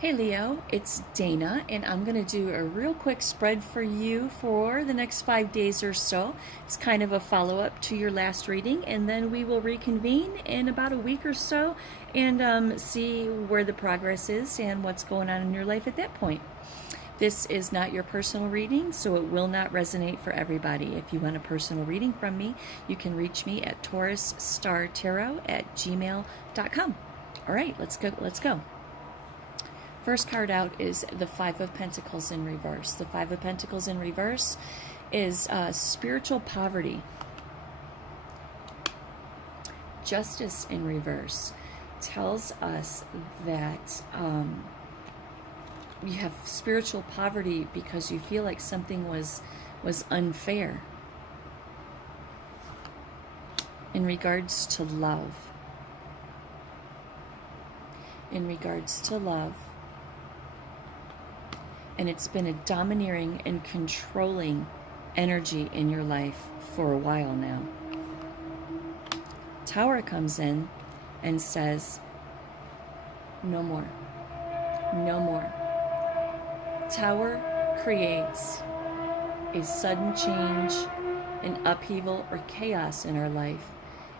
Hey Leo, it's Dana, and I'm going to do a real quick spread for you for the next 5 days or so. It's kind of a follow up to your last reading, and then we will reconvene in about a week or so and see where the progress is and what's going on in your life at that point. This is not your personal reading, so it will not resonate for everybody. If you want a personal reading from me, you can reach me at taurusstartarot@gmail.com. All right, let's go. Let's go. First card out is the Five of Pentacles in reverse. The Five of Pentacles in reverse is spiritual poverty. Justice in reverse tells us that you have spiritual poverty because you feel like something was unfair. In regards to love. In regards to love. And it's been a domineering and controlling energy in your life for a while now. Tower comes in and says, no more. No more. Tower creates a sudden change, an upheaval, or chaos in our life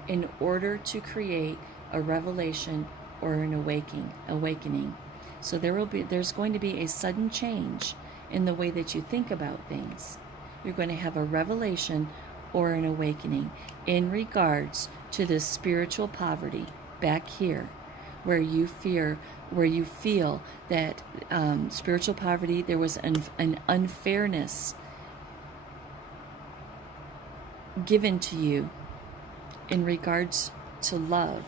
in order to create a revelation or an awakening. So there's going to be a sudden change in the way that you think about things. You're going to have a revelation or an awakening in regards to this spiritual poverty back here, where you feel that spiritual poverty, there was an unfairness given to you in regards to love.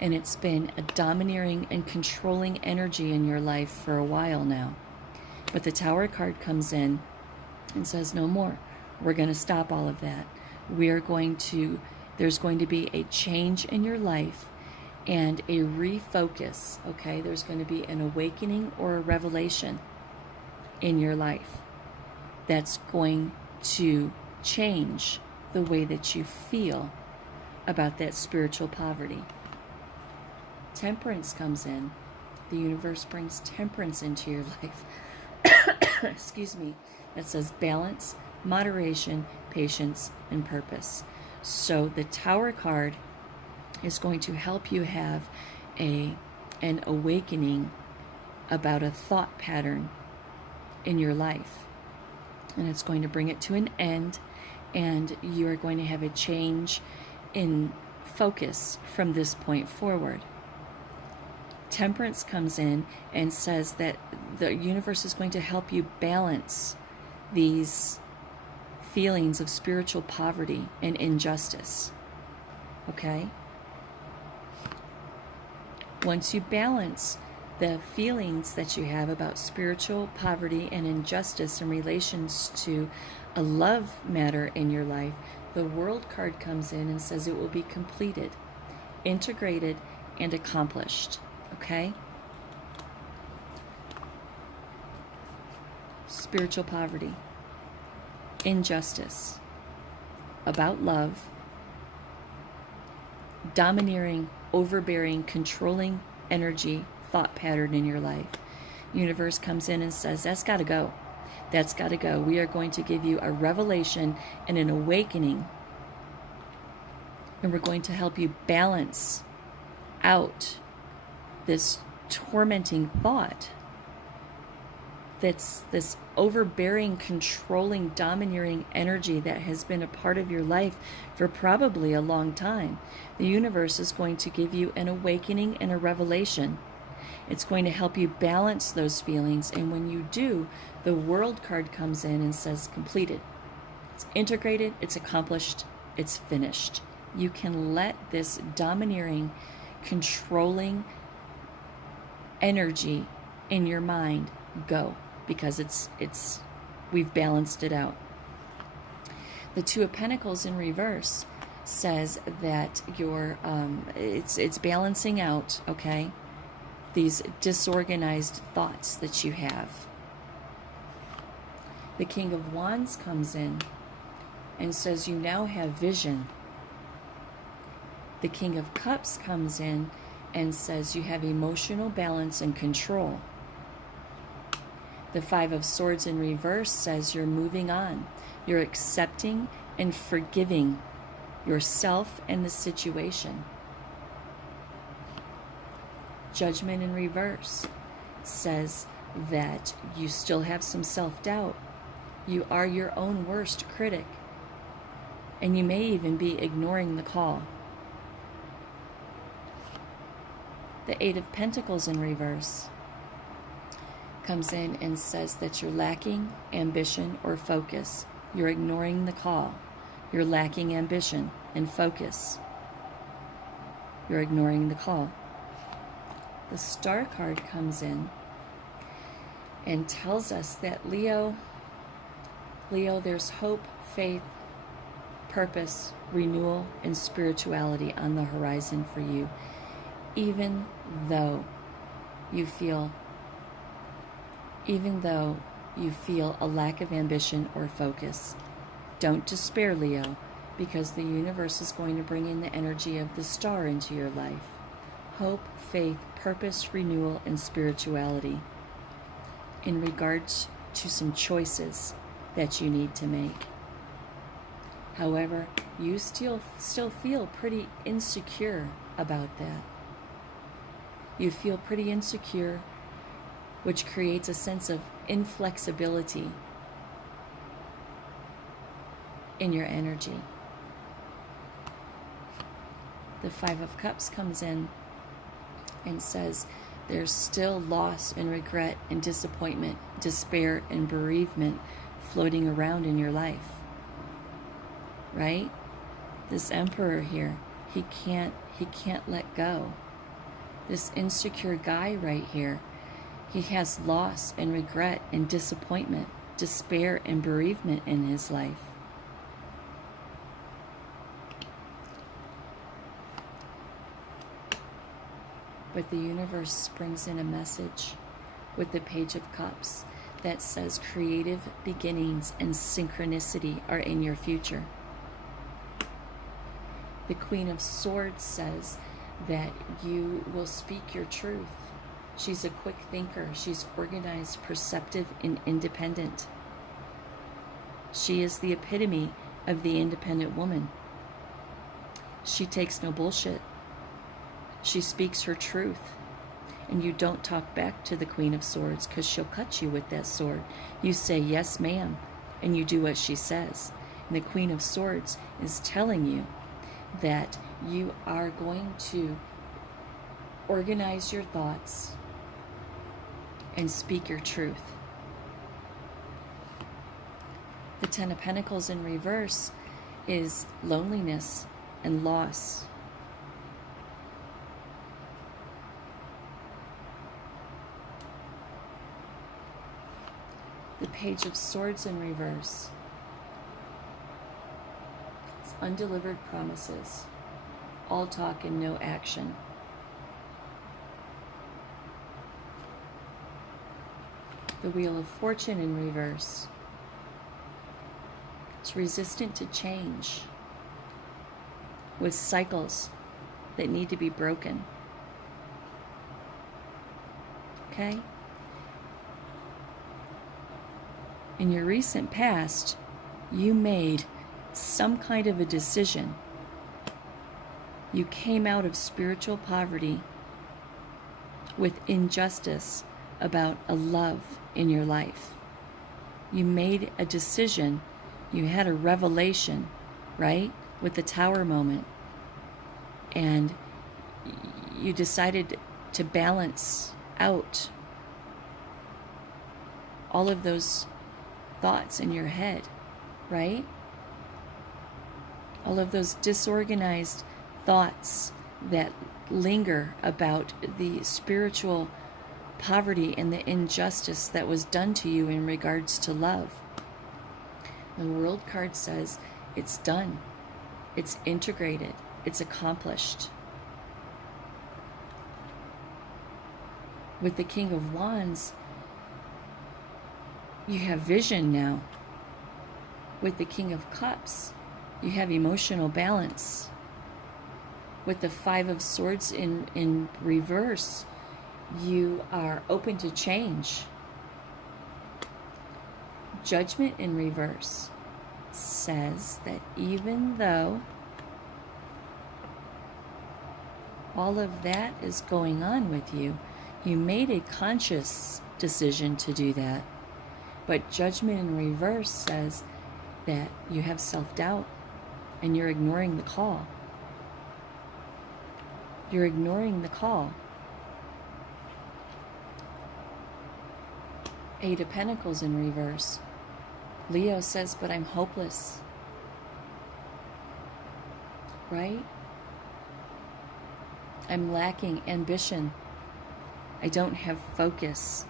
And it's been a domineering and controlling energy in your life for a while now. But the Tower card comes in and says, no more. We're going to stop all of that. There's going to be a change in your life and a refocus, okay? There's going to be an awakening or a revelation in your life that's going to change the way that you feel about that spiritual poverty. Temperance comes in. The universe brings temperance into your life. Excuse me. That says balance, moderation, patience, and purpose. So the Tower card is going to help you have an awakening about a thought pattern in your life. And it's going to bring it to an end, and you are going to have a change in focus from this point forward. Temperance comes in and says that the universe is going to help you balance these feelings of spiritual poverty and injustice. Okay? Once you balance the feelings that you have about spiritual poverty and injustice in relations to a love matter in your life, the World card comes in and says it will be completed, integrated, and accomplished. Okay? Spiritual poverty, injustice, about love, domineering, overbearing, controlling energy, thought pattern in your life. Universe comes in and says, that's got to go. That's got to go. We are going to give you a revelation and an awakening, and we're going to help you balance out this tormenting thought that's this overbearing, controlling, domineering energy that has been a part of your life for probably a long time. The universe is going to give you an awakening and a revelation. It's going to help you balance those feelings, and when you do, the World card comes in and says completed. It's integrated, it's accomplished, it's finished. You can let this domineering, controlling energy in your mind go, because we've balanced it out. The Two of Pentacles in reverse says that it's balancing out, okay, these disorganized thoughts that you have. The King of Wands comes in and says you now have vision. The King of Cups comes in and says you have emotional balance and control. The Five of Swords in reverse says you're moving on. You're accepting and forgiving yourself and the situation. Judgment in reverse says that you still have some self-doubt. You are your own worst critic. And you may even be ignoring the call. The Eight of Pentacles in reverse comes in and says that you're lacking ambition or focus. You're ignoring the call. You're lacking ambition and focus. You're ignoring the call. The Star card comes in and tells us that Leo, there's hope, faith, purpose, renewal, and spirituality on the horizon for you, even though you feel a lack of ambition or focus. Don't despair, Leo, because the universe is going to bring in the energy of the Star into your life. Hope, faith, purpose, renewal, and spirituality in regards to some choices that you need to make. However, you still feel pretty insecure about that. You feel pretty insecure, which creates a sense of inflexibility in your energy. The Five of Cups comes in and says there's still loss and regret and disappointment, despair and bereavement floating around in your life. Right? This Emperor here, he can't let go. This insecure guy right here, he has loss and regret and disappointment, despair and bereavement in his life. But the universe brings in a message with the Page of Cups that says creative beginnings and synchronicity are in your future. The Queen of Swords says that you will speak your truth. She's a quick thinker. She's organized, perceptive, and independent. She is the epitome of the independent woman. She takes no bullshit. She speaks her truth. And you don't talk back to the Queen of Swords because she'll cut you with that sword. You say, yes, ma'am, and you do what she says. And the Queen of Swords is telling you that you are going to organize your thoughts and speak your truth. The Ten of Pentacles in reverse is loneliness and loss. The Page of Swords in reverse. It's undelivered promises, all talk and no action. The Wheel of Fortune in reverse. It's resistant to change, with cycles that need to be broken. Okay? In your recent past, you made some kind of a decision. You came out of spiritual poverty with injustice about a love in your life. You made a decision. You had a revelation, right? With the Tower moment. And you decided to balance out all of those thoughts in your head, right? All of those disorganized thoughts that linger about the spiritual poverty and the injustice that was done to you in regards to love. The World card says it's done. It's integrated. It's accomplished. With the King of Wands, you have vision now. With the King of Cups, you have emotional balance. With the Five of Swords in reverse, you are open to change. Judgment in reverse says that even though all of that is going on with you, you made a conscious decision to do that. But judgment in reverse says that you have self-doubt and you're ignoring the call. You're ignoring the call. Eight of Pentacles in reverse. Leo says, but I'm hopeless. Right? I'm lacking ambition. I don't have focus.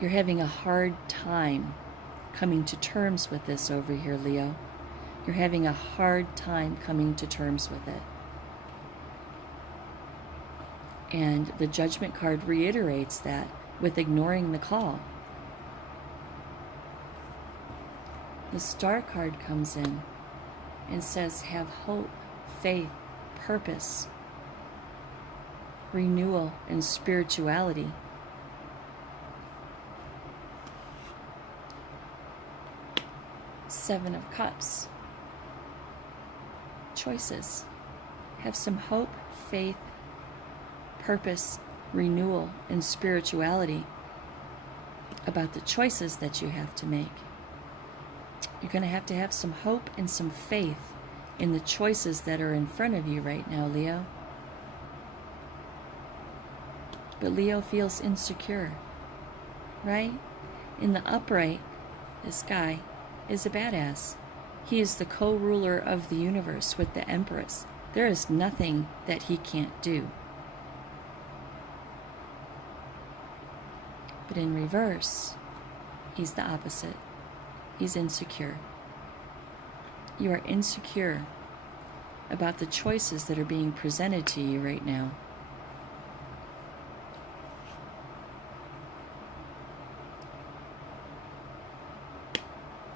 You're having a hard time coming to terms with this over here, Leo. You're having a hard time coming to terms with it. And the Judgment card reiterates that with ignoring the call. The Star card comes in and says, have hope, faith, purpose, renewal, and spirituality. Seven of Cups. Choices. Have some hope, faith, purpose, renewal, and spirituality about the choices that you have to make. You're going to have some hope and some faith in the choices that are in front of you right now, Leo. But Leo feels insecure, right? In the upright, this guy is a badass. He is the co-ruler of the universe with the Empress. There is nothing that he can't do. But in reverse, he's the opposite. He's insecure. You are insecure about the choices that are being presented to you right now.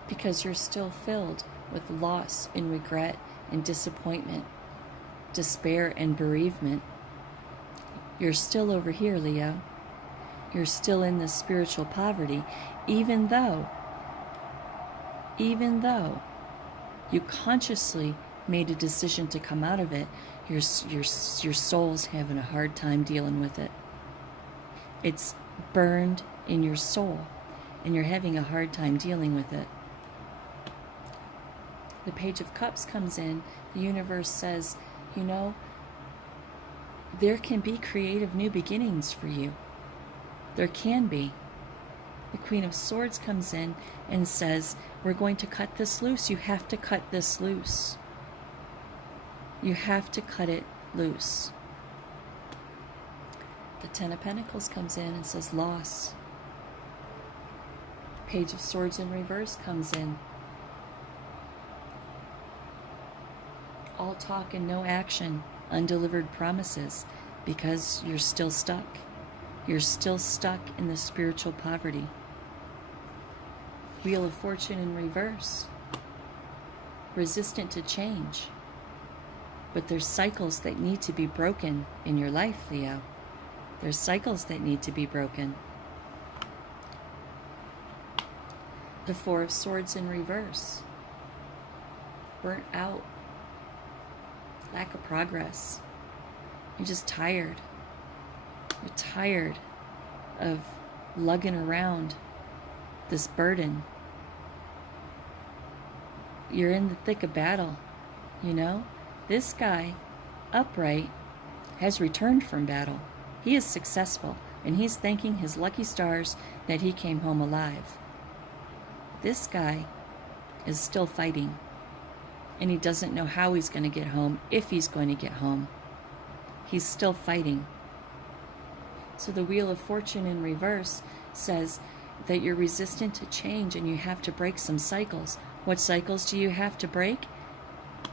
Because you're still filled with loss and regret and disappointment, despair and bereavement. You're still over here, Leo. You're still in this spiritual poverty, even though you consciously made a decision to come out of it, your soul's having a hard time dealing with it. It's burned in your soul, and you're having a hard time dealing with it. The Page of Cups comes in. The universe says, you know, there can be creative new beginnings for you. There can be. The Queen of Swords comes in and says, we're going to cut this loose. You have to cut this loose. You have to cut it loose. The Ten of Pentacles comes in and says, loss. Page of Swords in reverse comes in. All talk and no action, undelivered promises, because you're still stuck. You're still stuck in the spiritual poverty. Wheel of Fortune in reverse. Resistant to change. But there's cycles that need to be broken in your life, Leo. There's cycles that need to be broken. The Four of Swords in reverse. Burnt out. Lack of progress. You're just tired. You're tired of lugging around this burden. You're in the thick of battle, you know? This guy, upright, has returned from battle. He is successful, and he's thanking his lucky stars that he came home alive. This guy is still fighting, and he doesn't know how he's going to get home, if he's going to get home. He's still fighting. So the Wheel of Fortune in reverse says that you're resistant to change and you have to break some cycles. What cycles do you have to break?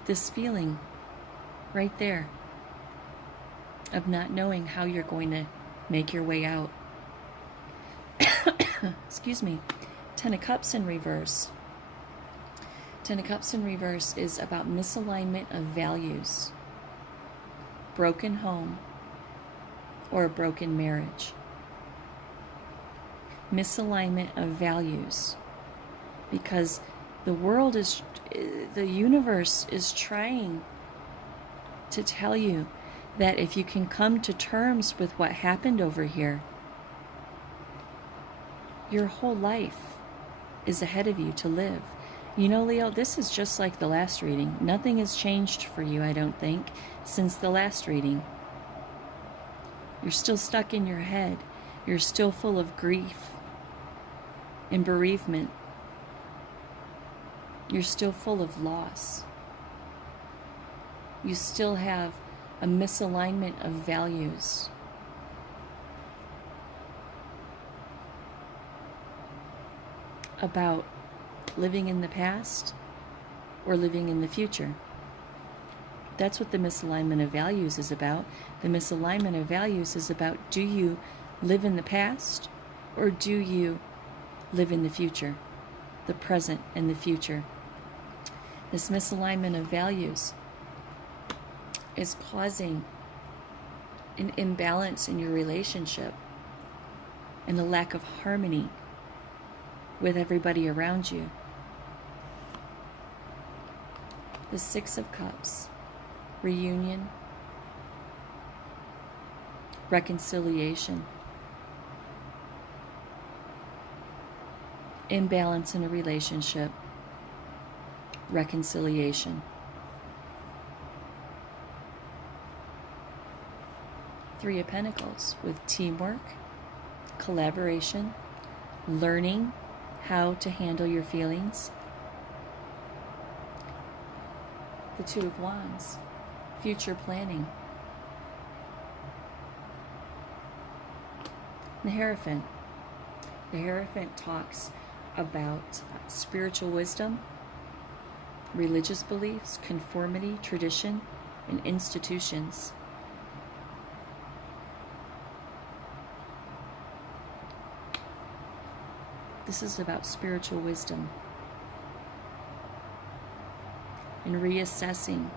This feeling right there of not knowing how you're going to make your way out. Excuse me. Ten of Cups in reverse. Ten of Cups in reverse is about misalignment of values, broken home, or a broken marriage. misalignment of values, because the universe is trying to tell you that if you can come to terms with what happened over here, your whole life is ahead of you to live. You know, Leo, this is just like the last reading. Nothing has changed for you, I don't think, since the last reading. You're still stuck in your head. You're still full of grief and bereavement. You're still full of loss. You still have a misalignment of values. About living in the past or living in the future. That's what the misalignment of values is about. The misalignment of values is about, do you live in the past or do you live in the future, the present and the future? This misalignment of values is causing an imbalance in your relationship and a lack of harmony with everybody around you. The Six of Cups, reunion, reconciliation, imbalance in a relationship, reconciliation. Three of Pentacles with teamwork, collaboration, learning how to handle your feelings. The Two of Wands, future planning. The Hierophant. The Hierophant talks about spiritual wisdom, religious beliefs, conformity, tradition, and institutions. This is about spiritual wisdom and reassessing,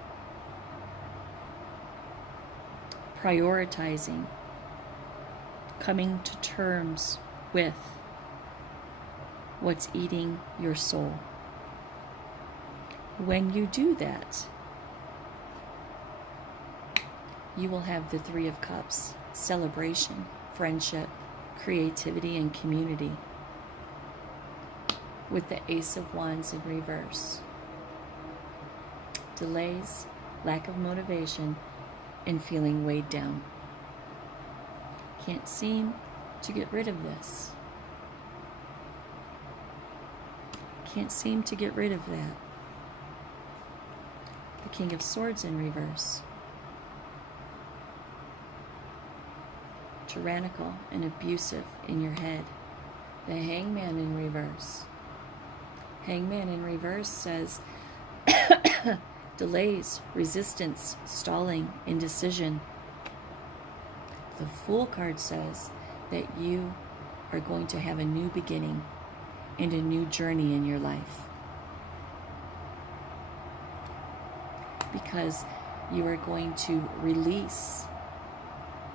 prioritizing, coming to terms with what's eating your soul. When you do that, you will have the Three of Cups, celebration, friendship, creativity, and community, with the Ace of Wands in reverse. Delays, lack of motivation, and feeling weighed down. Can't seem to get rid of this. Can't seem to get rid of that. The King of Swords in reverse. Tyrannical and abusive in your head. The Hangman in reverse. Hangman in reverse says delays, resistance, stalling, indecision. The Fool card says that you are going to have a new beginning and a new journey in your life, because you are going to release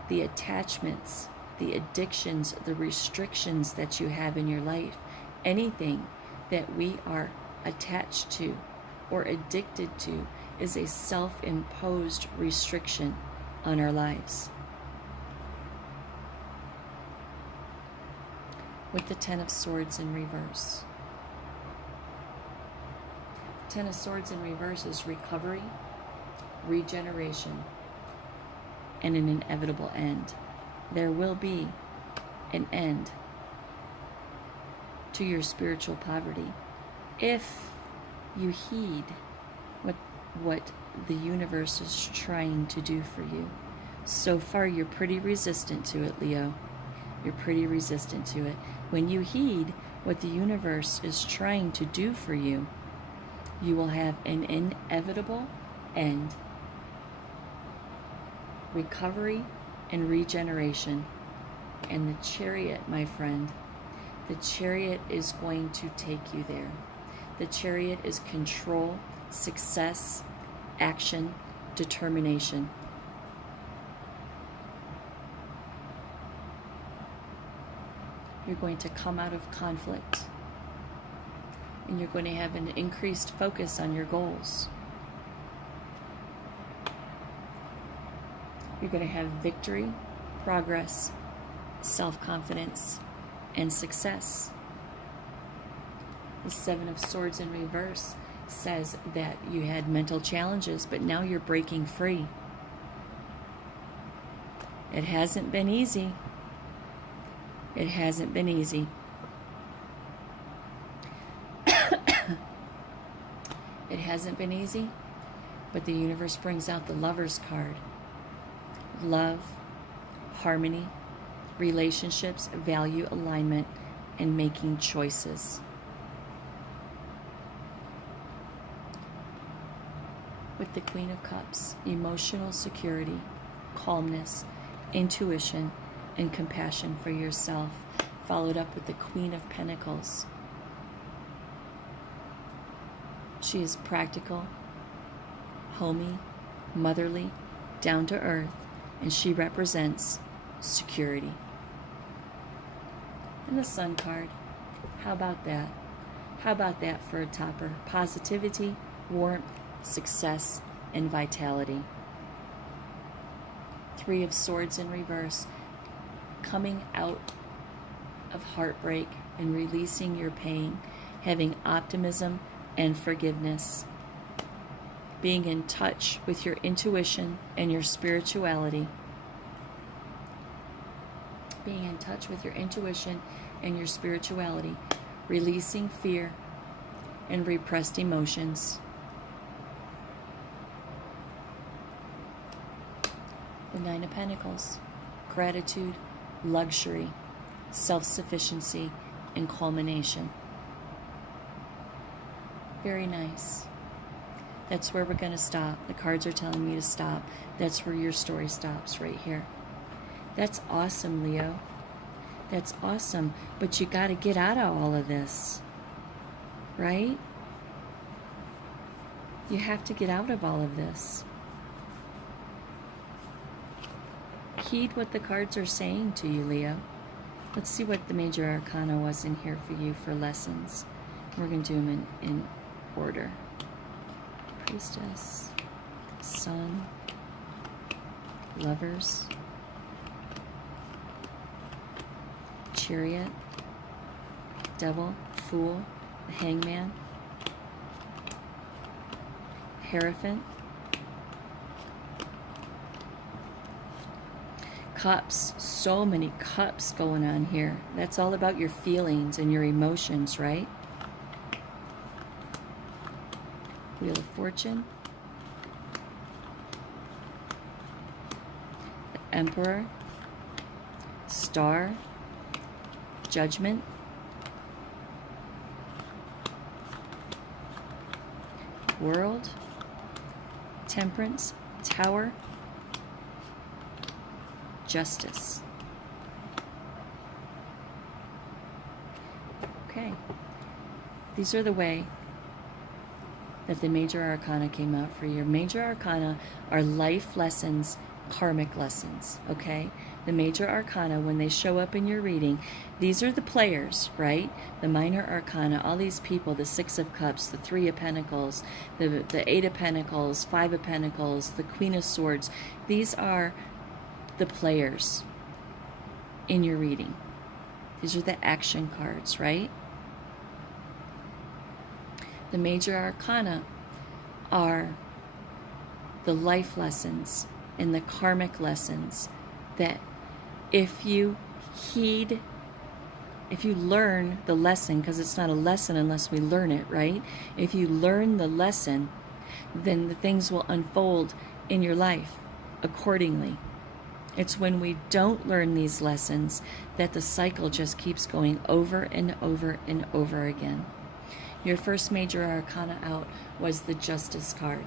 the attachments, the addictions, the restrictions that you have in your life. Anything that we are attached to or addicted to is a self-imposed restriction on our lives. With the Ten of Swords in reverse. Ten of Swords in reverse is recovery, regeneration, and an inevitable end. There will be an end to your spiritual poverty if you heed what the universe is trying to do for you. So far, you're pretty resistant to it, Leo. You're pretty resistant to it. When you heed what the universe is trying to do for you, you will have an inevitable end, recovery, and regeneration. And the Chariot, my friend, the Chariot is going to take you there. The Chariot is control, success, action, determination. You're going to come out of conflict. And you're going to have an increased focus on your goals. You're going to have victory, progress, self-confidence, and success. The Seven of Swords in reverse says that you had mental challenges, but now you're breaking free. It hasn't been easy. It hasn't been easy. It hasn't been easy, but the universe brings out the Lover's card. Love, harmony, relationships, value alignment, and making choices. With the Queen of Cups, emotional security, calmness, intuition, and compassion for yourself, followed up with the Queen of Pentacles. She is practical, homey, motherly, down to earth, and she represents security. And the Sun card, how about that? How about that for a topper? Positivity, warmth, success, and vitality. Three of Swords in reverse, coming out of heartbreak and releasing your pain, having optimism and forgiveness, being in touch with your intuition and your spirituality, being in touch with your intuition and your spirituality, releasing fear and repressed emotions. The Nine of Pentacles, gratitude, luxury, self-sufficiency, and culmination. Very nice. That's where we're going to stop. The cards are telling me to stop. That's where your story stops, right here. That's awesome, Leo. That's awesome. But you got to get out of all of this, right? You have to get out of all of this. Heed what the cards are saying to you, Leo. Let's see what the major arcana was in here for you for lessons. We're going to do them in order. Priestess, Sun, Lovers, Chariot, Devil, Fool, the Hangman, Hierophant, Cups. So many cups going on here. That's all about your feelings and your emotions, right? Wheel of Fortune, the Emperor, Star, Judgment, World, Temperance, Tower, Justice. Okay, these are the way that the major arcana came out for you. Major arcana are life lessons, karmic lessons, okay? The major arcana, when they show up in your reading, these are the players, right? The minor arcana, all these people, the Six of Cups, the Three of Pentacles, the Eight of Pentacles, Five of Pentacles, the Queen of Swords. These are the players in your reading. These are the action cards, right? The major arcana are the life lessons and the karmic lessons that if you heed, if you learn the lesson, because it's not a lesson unless we learn it, right? If you learn the lesson, then the things will unfold in your life accordingly. It's when we don't learn these lessons that the cycle just keeps going over and over and over again. Your first major arcana out was the Justice card.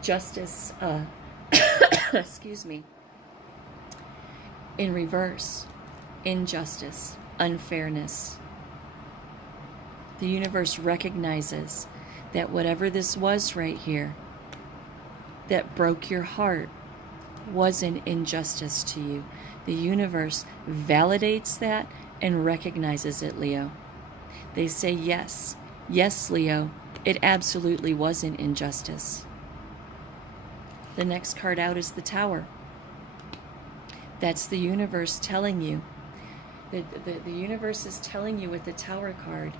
Justice, excuse me, in reverse, injustice, unfairness. The universe recognizes that whatever this was right here that broke your heart was an injustice to you. The universe validates that and recognizes it, Leo. They say yes. Yes, Leo, it absolutely was an injustice. The next card out is the Tower. That's the universe telling you. The universe is telling you with the Tower card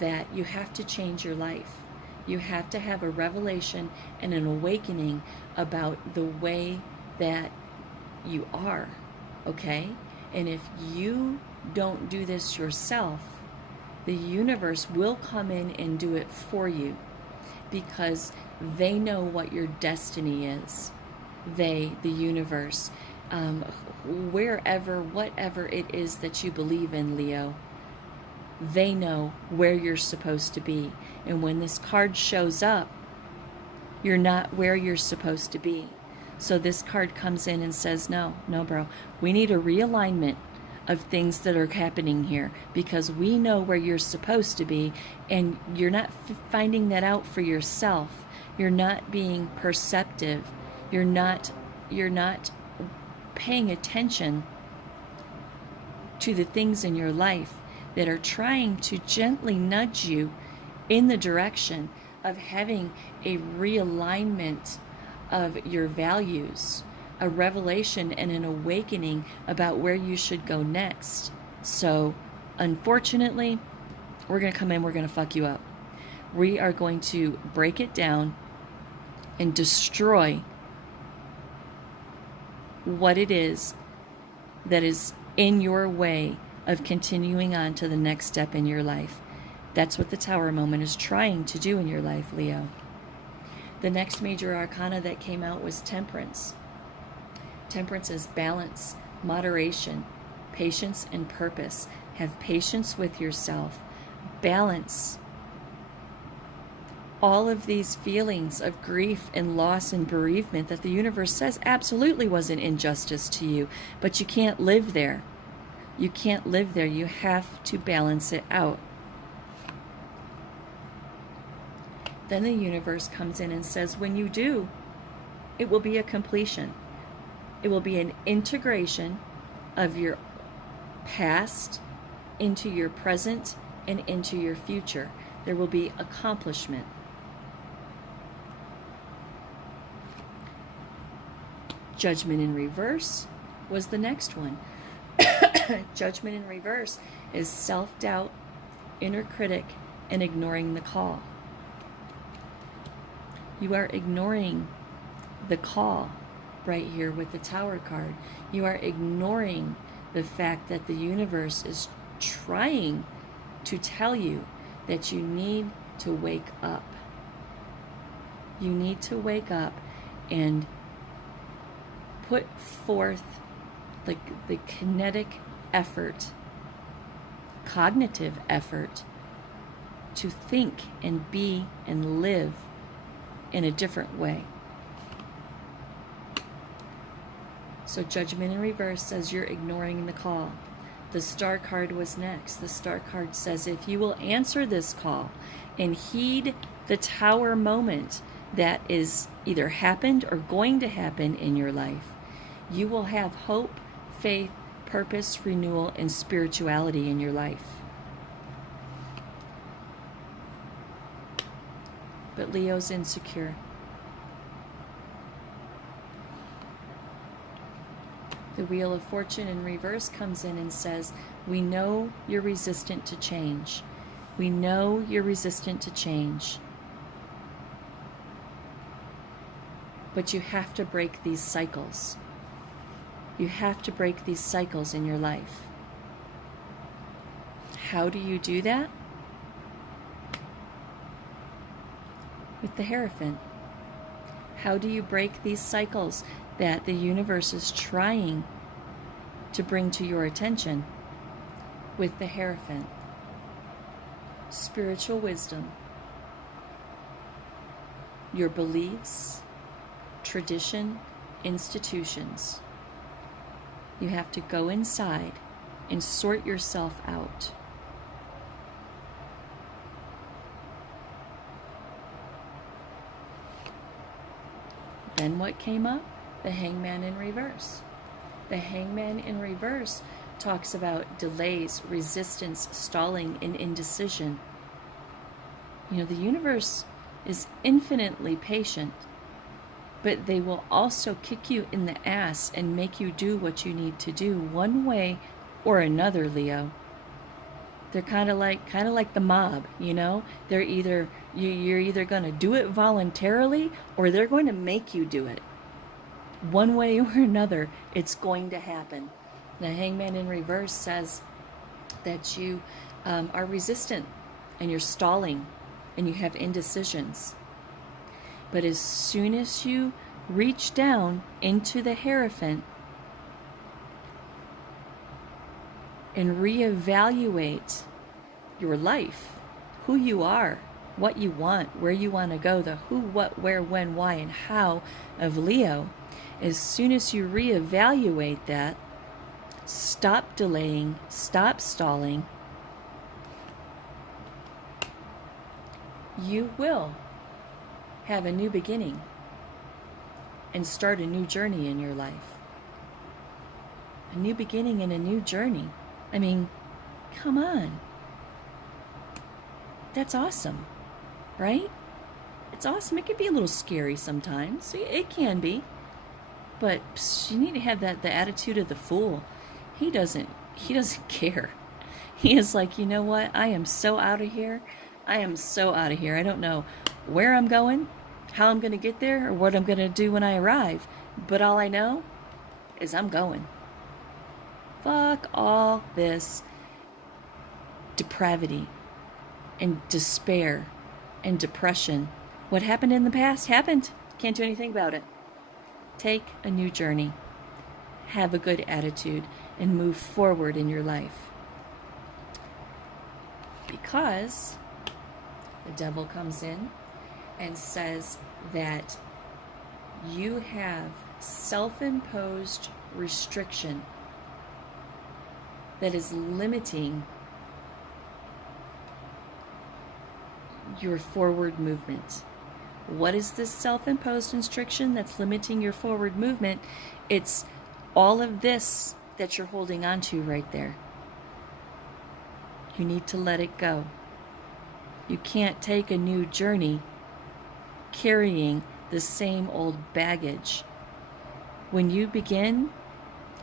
that you have to change your life. You have to have a revelation and an awakening about the way that you are, okay? And if you don't do this yourself, the universe will come in and do it for you, because they know what your destiny is. They, the universe, wherever, whatever it is that you believe in, Leo, they know where you're supposed to be. And when this card shows up, you're not where you're supposed to be. So this card comes in and says, no, bro, we need a realignment of things that are happening here, because we know where you're supposed to be, and you're not finding that out for yourself. You're not being perceptive. You're not paying attention to the things in your life that are trying to gently nudge you in the direction of having a realignment of your values, a revelation and an awakening about where you should go next. So, unfortunately, we're going to come in, we're going to fuck you up. We are going to break it down and destroy what it is that is in your way of continuing on to the next step in your life. That's what the Tower moment is trying to do in your life, Leo. The next major arcana that came out was Temperance. Temperance is balance, moderation, patience, and purpose. Have patience with yourself. Balance all of these feelings of grief and loss and bereavement that the universe says absolutely was an injustice to you, but you can't live there. You can't live there. You have to balance it out. Then the universe comes in and says, when you do, it will be a completion. It will be an integration of your past into your present and into your future. There will be accomplishment. Judgment in reverse was the next one. Judgment in reverse is self-doubt, inner critic, and ignoring the call. You are ignoring the call right here with the Tower card. You are ignoring the fact that the universe is trying to tell you that you need to wake up. You need to wake up and put forth the kinetic effort, cognitive effort to think and be and live in a different way. So Judgment in reverse says you're ignoring the call. The Star card was next. The Star card says if you will answer this call and heed the Tower moment that is either happened or going to happen in your life, you will have hope, faith, purpose, renewal, and spirituality in your life. But Leo's insecure. The Wheel of Fortune in reverse comes in and says, we know you're resistant to change. We know you're resistant to change. But you have to break these cycles. You have to break these cycles in your life. How do you do that? With the Hierophant. How do you break these cycles that the universe is trying to bring to your attention? With the Hierophant. Spiritual wisdom. Your beliefs, tradition, institutions. You have to go inside and sort yourself out. Then what came up? The Hangman in reverse. The Hangman in reverse talks about delays, resistance, stalling, and indecision. You know, the universe is infinitely patient, but they will also kick you in the ass and make you do what you need to do one way or another, Leo. They're kind of like the mob, you know? They're either you're either going to do it voluntarily or they're going to make you do it. One way or another, it's going to happen. The Hangman in reverse says that you are resistant and you're stalling and you have indecisions. But as soon as you reach down into the Hierophant and reevaluate your life, who you are, what you want, where you want to go, the who, what, where, when, why, and how of Leo, as soon as you reevaluate that, stop delaying, stop stalling, you will have a new beginning and start a new journey in your life. A new beginning and a new journey. I mean, come on. That's awesome, right? It's awesome. It can be a little scary sometimes. It can be. But you need to have the attitude of the fool. He doesn't care. He is like, you know what? I am so out of here. I am so out of here. I don't know where I'm going, how I'm going to get there, or what I'm going to do when I arrive. But all I know is I'm going. Fuck all this depravity and despair and depression. What happened in the past happened. Can't do anything about it. Take a new journey. Have a good attitude and move forward in your life. Because the devil comes in and says that you have self-imposed restriction that is limiting your forward movement. What is this self-imposed restriction that's limiting your forward movement? It's all of this that you're holding on to right there. You need to let it go. You can't take a new journey carrying the same old baggage. When you begin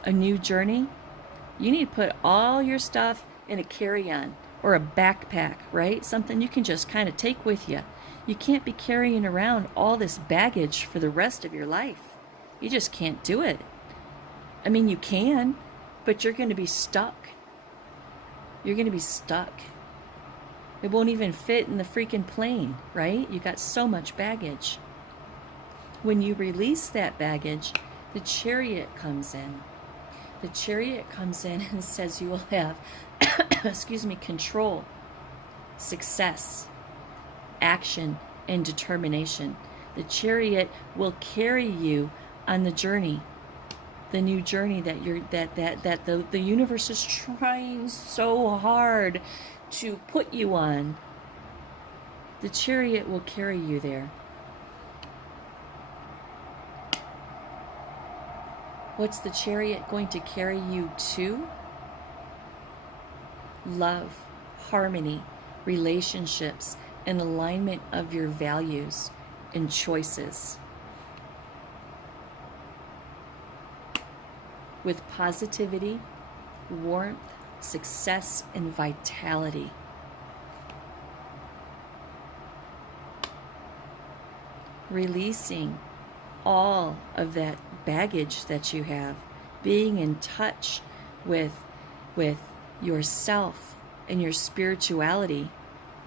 a new journey, you need to put all your stuff in a carry-on or a backpack, right? Something you can just kind of take with you. You can't be carrying around all this baggage for the rest of your life. You just can't do it. I mean, you can, but you're going to be stuck. You're going to be stuck. It won't even fit in the freaking plane, right? You got so much baggage. When you release that baggage, the Chariot comes in. The Chariot comes in and says you will have, control, success, action, and determination. The Chariot will carry you on the journey, the new journey that the universe is trying so hard to put you on. The Chariot will carry you there. What's the Chariot going to carry you to? Love, harmony, relationships, and alignment of your values and choices. With positivity, warmth, success, and vitality. Releasing all of that baggage that you have, being in touch with yourself and your spirituality,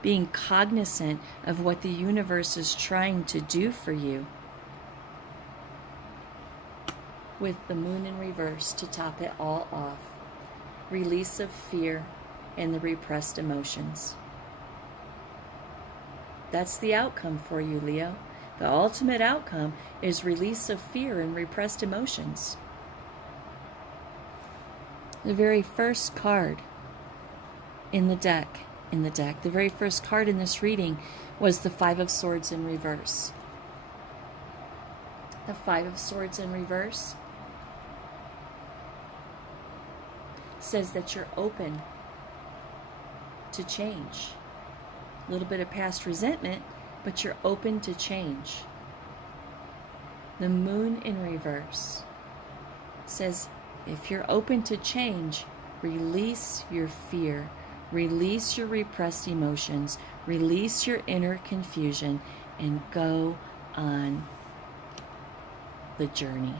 being cognizant of what the universe is trying to do for you. With the Moon in reverse to top it all off. Release of fear and the repressed emotions. That's the outcome for you, Leo. The ultimate outcome is release of fear and repressed emotions. The very first card in the deck, the very first card in this reading was the Five of Swords in reverse. The Five of Swords in reverse says that you're open to change. A little bit of past resentment, but you're open to change. The Moon in reverse says if you're open to change, release your fear, release your repressed emotions, release your inner confusion, and go on the journey.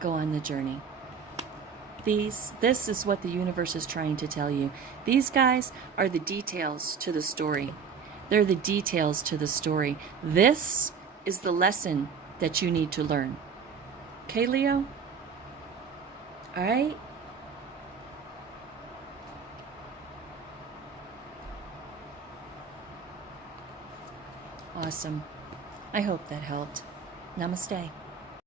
Go on the journey. This is what the universe is trying to tell you. These guys are the details to the story. They're the details to the story. This is the lesson that you need to learn. Okay, Leo? All right? Awesome. I hope that helped. Namaste.